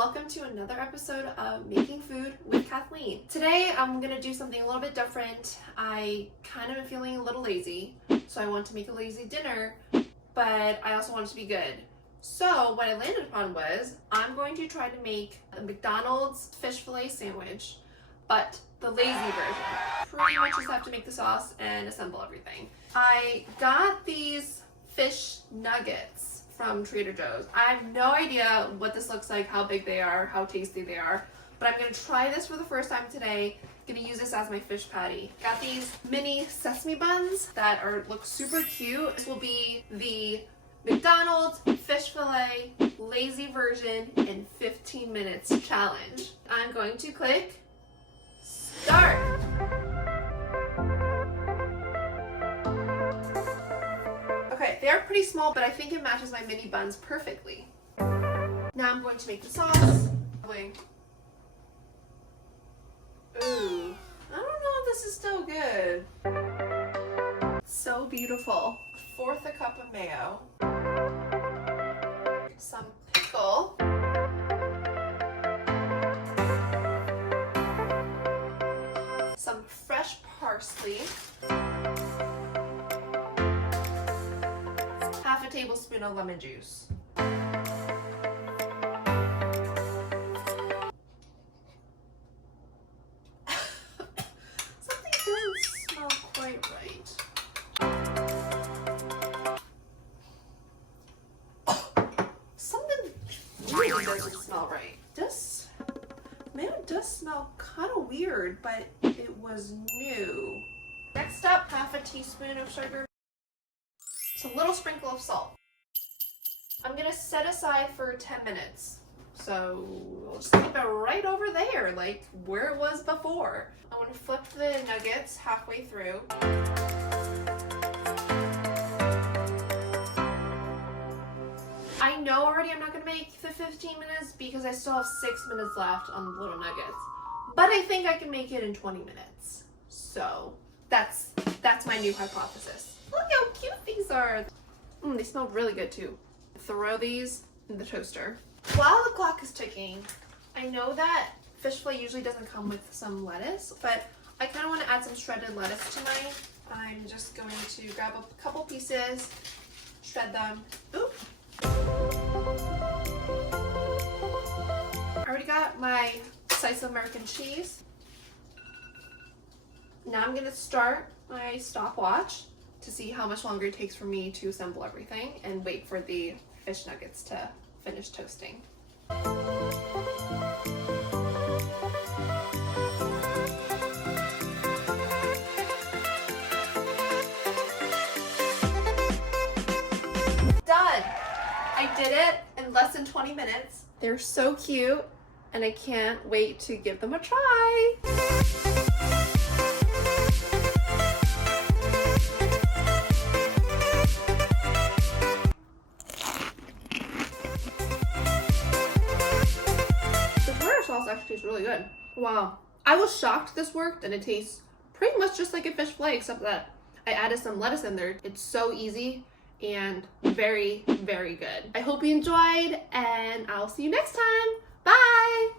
Welcome to another episode of Making Food with Kathleen. Today I'm gonna do something a little bit different. I kind of am feeling a little lazy, so I want to make a lazy dinner, but I also want it to be good. So what I landed upon was I'm going to try to make a McDonald's fish fillet sandwich, but the lazy version. Pretty much just have to make the sauce and assemble everything. I got these fish nuggets from Trader Joe's. I have no idea what this looks like, how big they are, how tasty they are, but I'm gonna try this for the first time today. I'm gonna use this as my fish patty. Got these mini sesame buns that look super cute. This will be the McDonald's fish fillet lazy version in 15 minutes challenge. I'm going to click start. Okay, they are pretty small, but I think it matches my mini buns perfectly. Now I'm going to make the sauce. Ooh, I don't know if this is still good. So beautiful. 1/4 a cup of mayo. Some pickle. Some fresh parsley. Half a tablespoon of lemon juice. Something doesn't smell quite right. Something really doesn't smell right. This mayo does smell kind of weird, but it was new. Next up, half a teaspoon of sugar. A little sprinkle of salt. I'm gonna set aside for 10 minutes. So we'll just keep it right over there, like where it was before. I want to flip the nuggets halfway through. I know already I'm not gonna make the 15 minutes because I still have 6 minutes left on the little nuggets. But I think I can make it in 20 minutes. So that's my new hypothesis. Look how cute these are. They smell really good too. Throw these in the toaster. While the clock is ticking, I know that fish fillet usually doesn't come with some lettuce, but I kind of want to add some shredded lettuce tonight. I'm just going to grab a couple pieces, shred them. Oop. I already got my slice of American cheese. Now I'm going to start my stopwatch to see how much longer it takes for me to assemble everything and wait for the fish nuggets to finish toasting. Done! I did it in less than 20 minutes. They're so cute and I can't wait to give them a try. Sauce actually tastes really good. Wow. I was shocked this worked and it tastes pretty much just like a fish fillet except that I added some lettuce in there. It's so easy and very, very good. I hope you enjoyed and I'll see you next time. Bye!